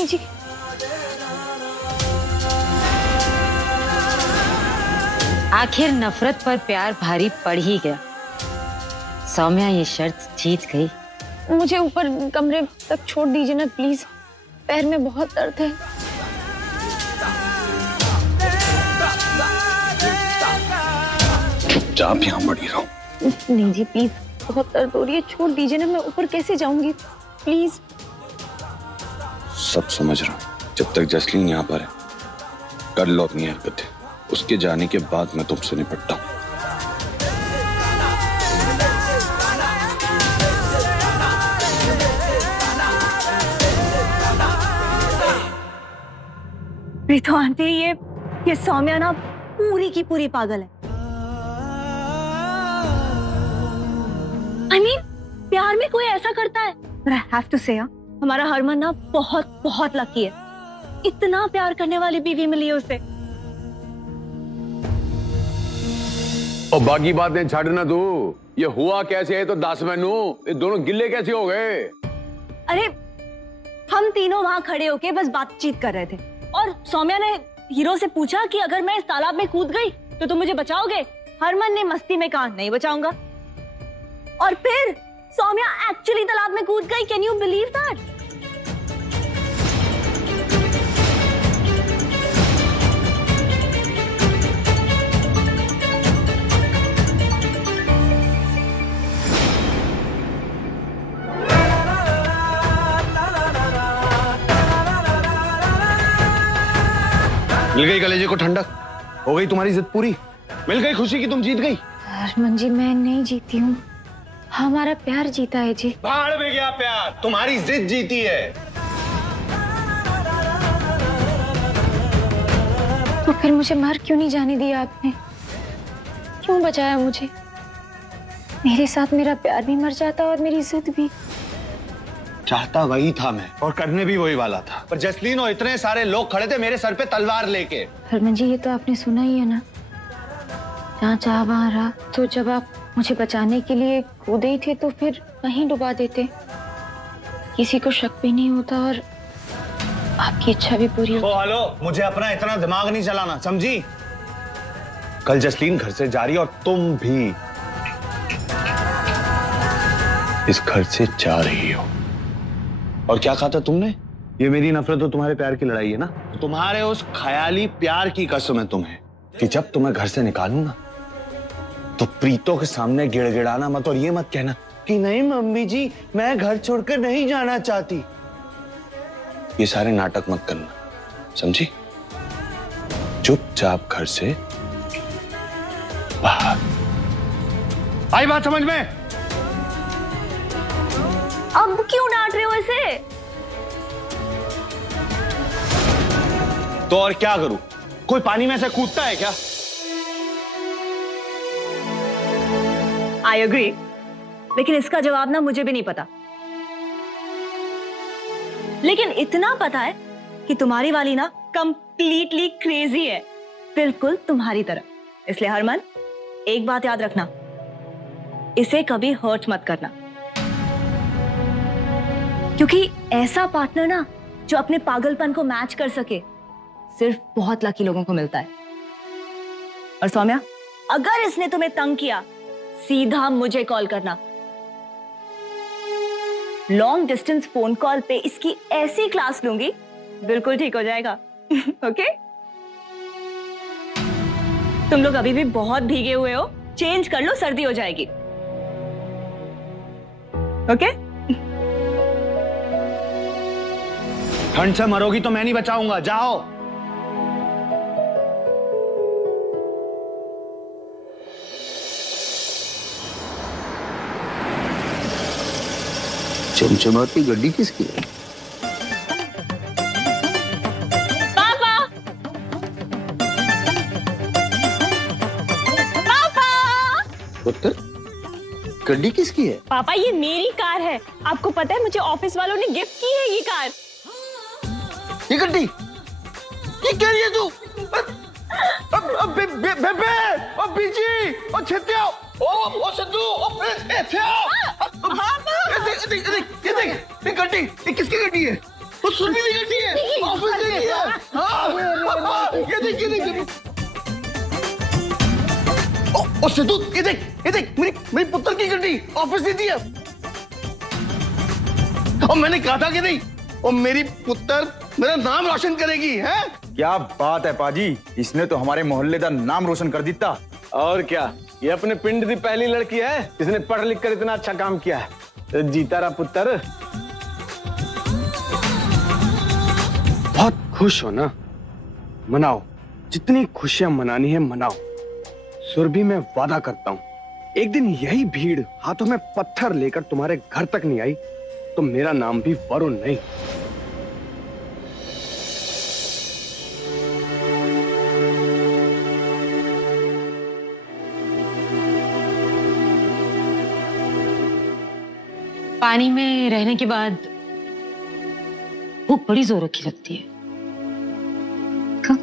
नहीं जी। आखिर नफरत पर प्यार भारी पड़ ही गया। सौम्या ये शर्त जीत गई। मुझे ऊपर कमरे तक छोड़ दीजिए ना प्लीज, पैर में बहुत दर्द है। चुपचाप यहाँ पड़ी रहो। नहीं जी प्लीज, बहुत दर्द हो रही है, छोड़ दीजिए ना, मैं ऊपर कैसे जाऊंगी प्लीज। सब समझ रहा हूँ, जब तक जसलीन यहाँ पर है कर लो अपनी हरकतें, उसके जाने के बाद मैं तुमसे निपटता हूँ। प्रीतो आंटी, ये सौम्या ना पूरी की पूरी पागल है। I mean, प्यार में कोई ऐसा करता है? But I have to say, हमारा हरमन ना बहुत बहुत लकी है, इतना प्यार करने वाली बीवी मिली है उसे। और बाकी बातें छाड़ ना तू, ये हुआ कैसे है तो दस मैनू, ये दोनों गिल्ले कैसे हो गए? अरे हम तीनों वहां खड़े होके बस बातचीत कर रहे थे और सौम्या ने हीरो से पूछा कि अगर मैं इस तालाब में कूद गई तो तुम मुझे बचाओगे? हरमन ने मस्ती में कहा नहीं बचाऊंगा, और फिर सौम्या एक्चुअली तालाब में कूद गई। Can you believe that? मिल गई कलेजे को ठंडक, हो गई तुम्हारी जिद पूरी, मिल गई खुशी की तुम जीत गई। हरमन जी, मैं नहीं जीती हूँ, हमारा प्यार जीता है जी। भाड़ में गया प्यार, तुम्हारी जिद जीती है। तो फिर मुझे मर क्यों नहीं जाने दिया आपने? क्यों बचाया मुझे? मेरे साथ मेरा प्यार भी मर जाता और मेरी जिद भी। चाहता वही था मैं, और करने भी वही वाला था, पर जसलीन और इतने सारे लोग खड़े थे मेरे सर पे तलवार लेके। हरमन जी, ये तो आपने सुना ही है ना, जहाँ चाह वहाँ रहा। तो जब आप मुझे बचाने के लिए कूदे ही थे तो फिर वहीं डुबा देते, किसी को शक भी नहीं होता और आपकी इच्छा भी पूरी होती। हेलो, मुझे अपना इतना दिमाग नहीं चलाना, समझी? कल जसलीन घर से जा रही और तुम भी इस घर से जा रही हो। और क्या कहा था तुमने? ये मेरी नफरत और तुम्हारे प्यार की लड़ाई है ना? तुम्हारे उस ख्याली प्यार की कसम है तुम्हें कि जब तुम्हें घर से निकालूं ना तो प्रीतो के सामने गिड़गिड़ाना मत और ये मत कहना कि नहीं मम्मी जी मैं घर छोड़कर नहीं जाना चाहती। ये सारे नाटक मत करना, समझी? चुपचाप घर से बाहर। आई बात समझ में? अब क्यों डांट रहे हो इसे? तो और क्या करूं? कोई पानी में से कूदता है क्या? आई एग्री, लेकिन इसका जवाब ना मुझे भी नहीं पता। लेकिन इतना पता है कि तुम्हारी वाली ना कंप्लीटली क्रेजी है, बिल्कुल तुम्हारी तरह। इसलिए हरमन, एक बात याद रखना, इसे कभी हर्ट मत करना, क्योंकि ऐसा पार्टनर ना जो अपने पागलपन को मैच कर सके सिर्फ बहुत लकी लोगों को मिलता है। और सौम्या, अगर इसने तुम्हें तंग किया सीधा मुझे कॉल करना। लॉन्ग डिस्टेंस फोन कॉल पे इसकी ऐसी क्लास लूंगी, बिल्कुल ठीक हो जाएगा। ओके? तुम लोग अभी भी बहुत भीगे हुए हो, चेंज कर लो, सर्दी हो जाएगी। ओके? ठंड से मरोगी तो मैं नहीं बचाऊंगा, जाओ। चमचमाती गड्डी किसकी है? पापा! पापा! पुत्र, गड्डी किसकी है? पापा, ये मेरी कार है। आपको पता है मुझे ऑफिस वालों ने गिफ्ट की है ये कार। ये गड्डी? ये क्या है तू? बेबे, ओ बीजी, ओ छित्या, ओ सिद्धू, ओ ये देख, ये गड्डी, ये किसकी गड्डी है? वो सुरभि निकलती है, ऑफिस गई है। हाँ, ये देख, ये देख, ये देख। ओ सिद्धू, ये देख, मेरी पुत्र की गड्डी ऑफिस दी है। और मैंने कहा था कि नहीं, और मेरी पुत्र मेरा नाम रोशन करेगी, है? क्या बात है पाजी, इसने तो हमारे मोहल्ले का नाम रोशन कर दिता। और क्या, ये अपने पिंड की पहली लड़की है जिसने पढ़ लिख कर इतना अच्छा काम किया है। तो जीता रहा पुत्र। बहुत खुश हो ना, मनाओ, जितनी खुशियां मनानी है मनाओ। सुरभि, मैं वादा करता हूं, एक दिन यही भीड़ हाथों में पत्थर लेकर तुम्हारे घर तक नहीं आई तो मेरा नाम भी वरुण नहीं। पानी में रहने के बाद भूख बड़ी जोरों की लगती है। खा।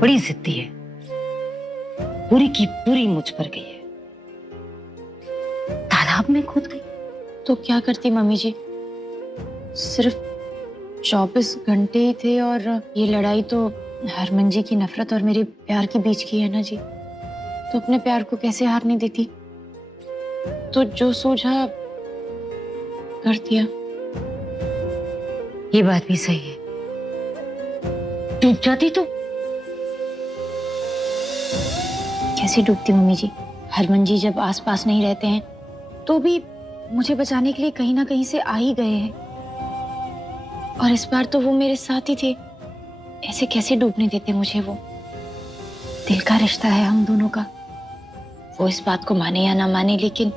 बड़ी जिद्दी है, पूरी की पूरी मुझ पर गई है। तालाब में कूद गई तो क्या करती मम्मी जी, सिर्फ 24 घंटे ही थे और ये लड़ाई तो हरमन जी की नफरत और मेरे प्यार के बीच की है ना जी। तो अपने प्यार को कैसे हारने देती, तो जो सूझा कर दिया। ये बात भी सही है, डूब जाती तो। कैसे डूबती मम्मी जी, हरमन जी जब आसपास नहीं रहते हैं तो भी मुझे बचाने के लिए कहीं ना कहीं से आ ही गए हैं। और इस बार तो वो मेरे साथ ही थे, ऐसे कैसे डूबने देते मुझे। वो दिल का रिश्ता है हम दोनों का, वो इस बात को माने या ना माने, लेकिन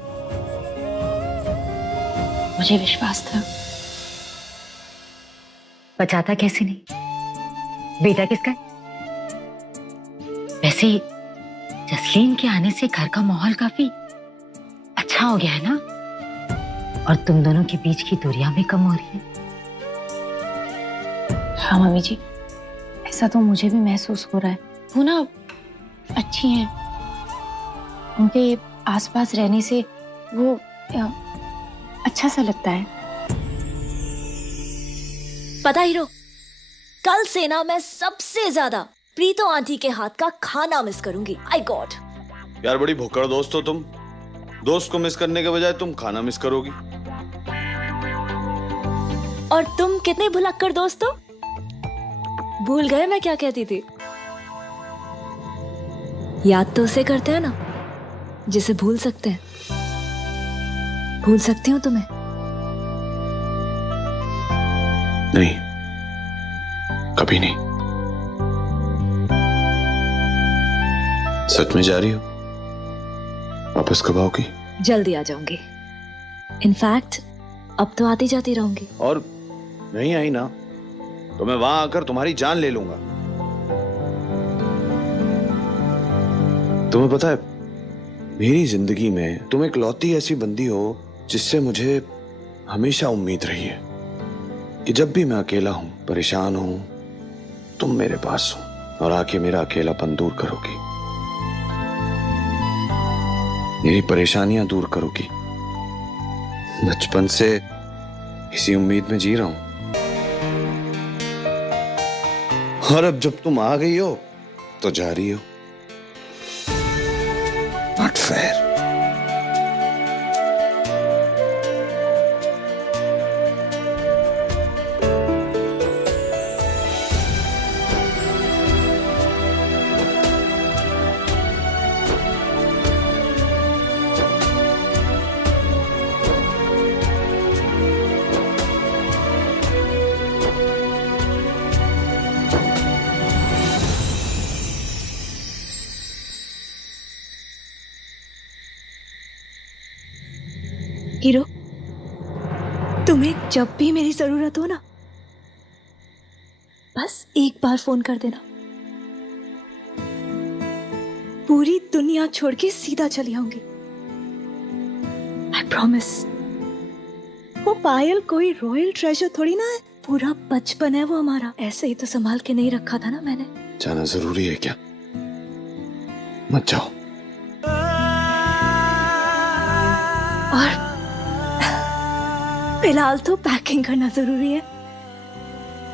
मुझे विश्वास था। बचाता कैसे नहीं, बेटा किसका है? वैसे ही जसलीन के आने से घर का माहौल काफी अच्छा हो गया है ना, और तुम दोनों के बीच की दूरियां भी कम हो रही हैं। हाँ मम्मी जी, ऐसा तो मुझे भी महसूस हो रहा है। वो ना अच्छी हैं, उनके आसपास रहने से वो अच्छा सा लगता है। पता हीरो, कल से ना मैं सबसे ज्यादा प्रीतो आंटी के हाथ का खाना मिस करूंगी। आई गॉड यार, बड़ी भुक्कड़ दोस्त हो तुम। दोस्त को मिस करने के बजाय तुम खाना मिस करोगी। और तुम कितने भुलक्कड़ दोस्त हो, भूल गए मैं क्या कहती थी? याद तो उसे करते हैं ना जिसे भूल सकते हैं। भूल सकती हूँ तुम्हें? नहीं, कभी नहीं। सच में जा रही हो? वापस कब आओगी? जल्दी आ जाऊंगी। इनफैक्ट अब तो आती जाती रहूंगी। और नहीं आई ना तो मैं वहां आकर तुम्हारी जान ले लूंगा। तुम्हें पता है, मेरी जिंदगी में तुम एक लौती ऐसी बंदी हो जिससे मुझे हमेशा उम्मीद रही है कि जब भी मैं अकेला हूं, परेशान हूं, तुम मेरे पास हो और आके मेरा अकेलापन दूर करोगी, मेरी परेशानियां दूर करोगी। बचपन से इसी उम्मीद में जी रहा हूं, और अब जब तुम आ गई हो तो जा रही हो। Not fair. हीरो, तुम्हें जब भी मेरी जरूरत हो ना, बस एक बार फोन कर देना। पूरी दुनिया छोड़ के सीधा चली आऊंगी। I promise. वो पायल कोई रॉयल ट्रेजर थोड़ी ना है, पूरा बचपन है वो हमारा। ऐसे ही तो संभाल के नहीं रखा था ना मैंने। जाना जरूरी है क्या? मत जाओ। और फिलहाल तो पैकिंग करना जरूरी है।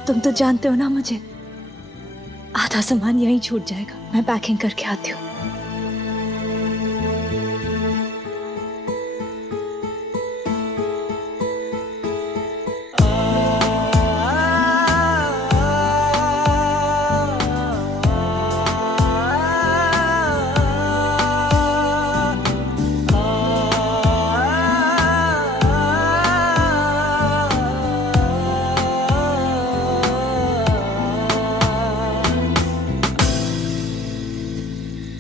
तुम तो जानते हो ना मुझे, आधा सामान यहीं छूट जाएगा। मैं पैकिंग करके आती हूँ।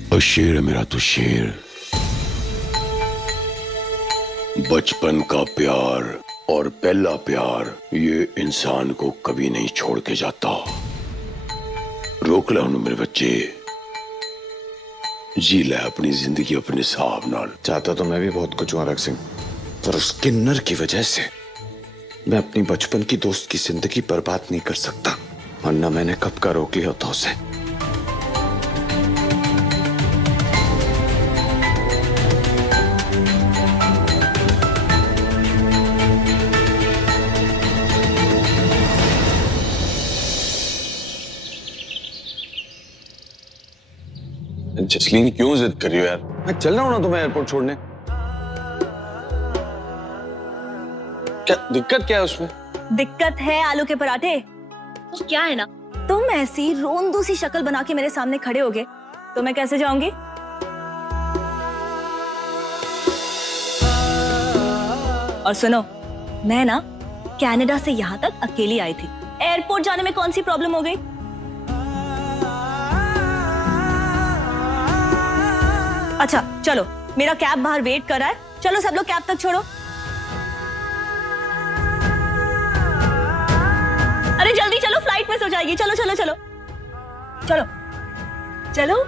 तो शेर है मेरा तो शेर। बचपन का प्यार और पहला प्यार ये इंसान को कभी नहीं छोड़ के जाता। रोक ला उन्हें मेरे बच्चे, जी ले अपनी जिंदगी अपने हिसाब नाल। चाहता तो मैं भी बहुत कुछ हूं आरक सिंह, पर उस किन्नर की वजह से मैं अपनी बचपन की दोस्त की जिंदगी बर्बाद नहीं कर सकता, वरना मैंने कब का रोक लिया होता उसे। जसलीन क्यों जिद कर रही हो यार? मैं चल रहा हूं ना तुम्हें एयरपोर्ट छोड़ने। क्या दिक्कत क्या है उसमें? दिक्कत है आलू के पराठे। तो क्या है ना, तुम ऐसी रोंदू सी शक्ल बना के मेरे सामने खड़े होगे तो मैं कैसे जाऊंगी? और सुनो, मैं ना कनाडा से यहाँ तक अकेली आई थी। एयरपोर्ट जाने में कौन सी प्रॉब्लम हो गई? अच्छा चलो, मेरा कैब बाहर वेट कर रहा है। चलो सब लोग कैब तक छोड़ो। अरे जल्दी चलो, फ्लाइट मिस हो जाएगी। चलो चलो चलो चलो चलो।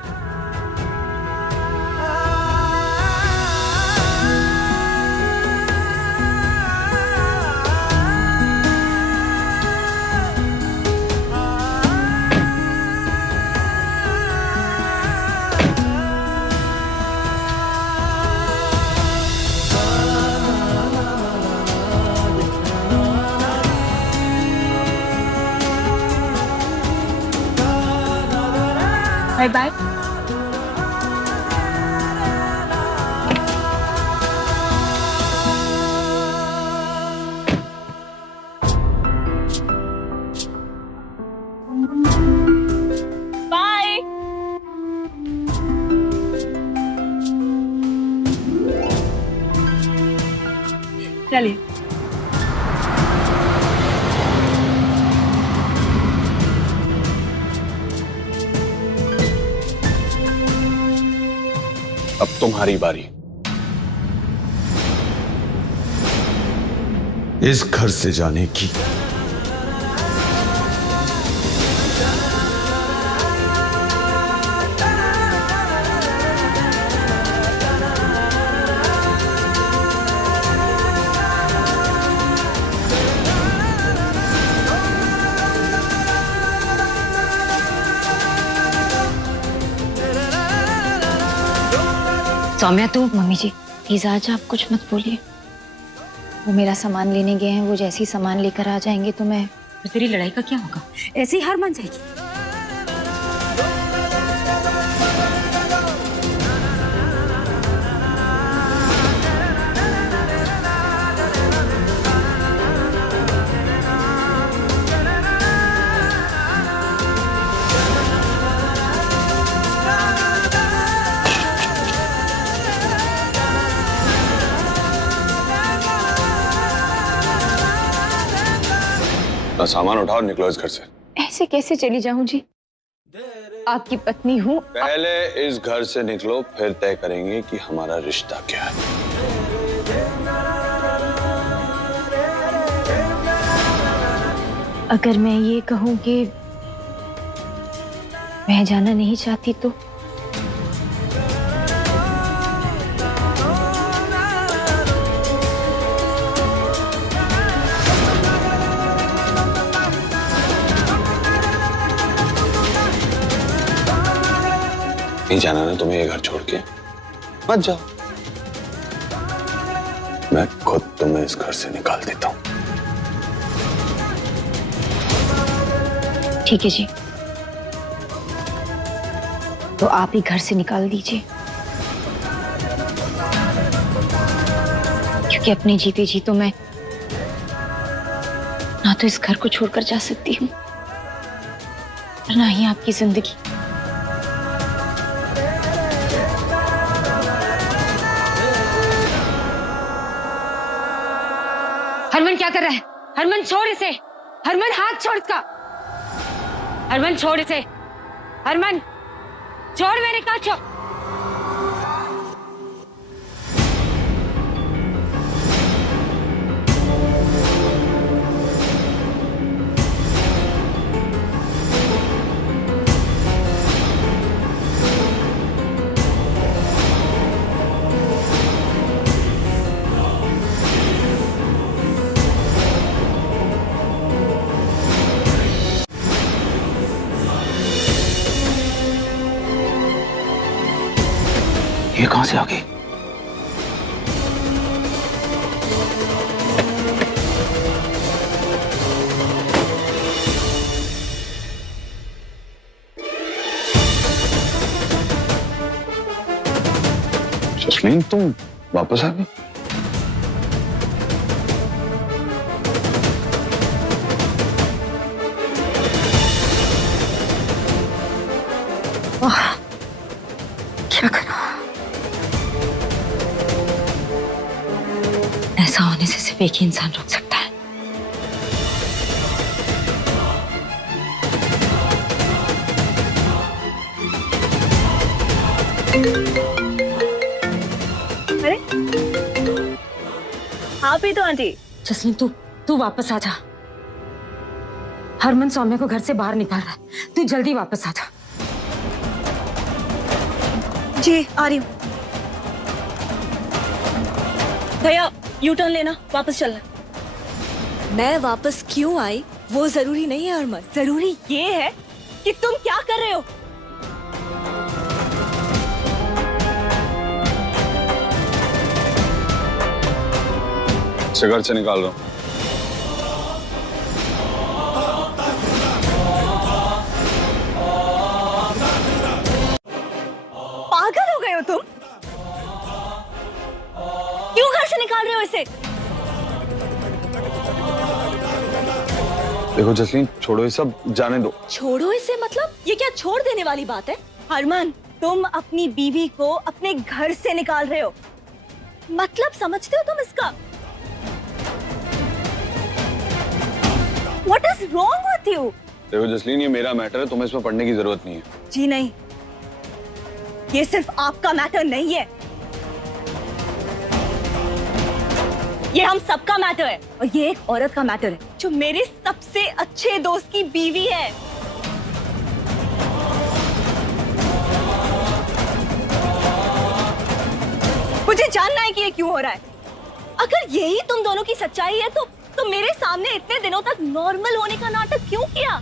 Bye bye. बाय। चलिए। अब तुम्हारी बारी। इस घर से जाने की। सौम्या तू मम्मी जी प्लीज आज आप कुछ मत बोलिए। वो मेरा सामान लेने गए हैं, वो जैसे ही सामान लेकर आ जाएंगे तो मैं। तो तेरी लड़ाई का क्या होगा? ऐसे ही हार मान जाएगी। सामान उठाओ और निकलो इस घर से। ऐसे कैसे चली जाऊं जी? आपकी पत्नी हूँ। पहले इस घर से निकलो, फिर तय करेंगे कि हमारा रिश्ता क्या है। अगर मैं ये कहूँ कि मैं जाना नहीं चाहती तो? नहीं जाना ना तुम्हें ये घर छोड़ के, मत जाओ। मैं खुद तुम्हें इस घर से निकाल देता हूं। ठीक है जी, तो आप ही घर से निकाल दीजिए, क्योंकि अपने जीते जी तो मैं ना तो इस घर को छोड़कर जा सकती हूँ और ना ही आपकी जिंदगी। हरमन क्या कर रहा है? हरमन छोड़ इसे। हरमन हाथ छोड़ इसका। हरमन छोड़ इसे। हरमन छोड़, मेरे कहा छोड़। ये कहां से आ गई? जसलीन, तुम वापस आ गई? क्या करूं? ऐसा होने से सिर्फ एक ही इंसान रोक सकता है। अरे आप ही तो आंटी। जसलीन, तू वापस आ जा। हरमन सौम्या को घर से बाहर निकाल रहा है, तू जल्दी वापस आ जा। जी आ रही हूँ। भैया यू टर्न लेना, वापस चलना। मैं वापस क्यों आई वो जरूरी नहीं है हरमन, जरूरी ये है कि तुम क्या कर रहे हो। इसे घर से निकाल रहा हूं। पागल हो गए हो तुम? क्यों घर से निकाल रहे हो इसे? देखो जसलीन, छोड़ो ये सब, जाने दो। छोड़ो इसे मतलब? ये क्या छोड़ देने वाली बात है? हरमन, तुम अपनी बीवी को अपने घर से निकाल रहे हो, मतलब समझते हो तुम इसका? What is wrong with you? देखो जसलीन, ये मेरा मैटर है, तुम्हें इसमें पढ़ने की जरूरत नहीं है। जी नहीं, ये सिर्फ आपका मैटर नहीं है, ये हम सबका मैटर है, और ये एक औरत का मैटर है जो मेरे सबसे अच्छे दोस्त की बीवी है। मुझे जानना है कि ये क्यों हो रहा है। अगर यही तुम दोनों की सच्चाई है तो मेरे सामने इतने दिनों तक नॉर्मल होने का नाटक क्यों किया?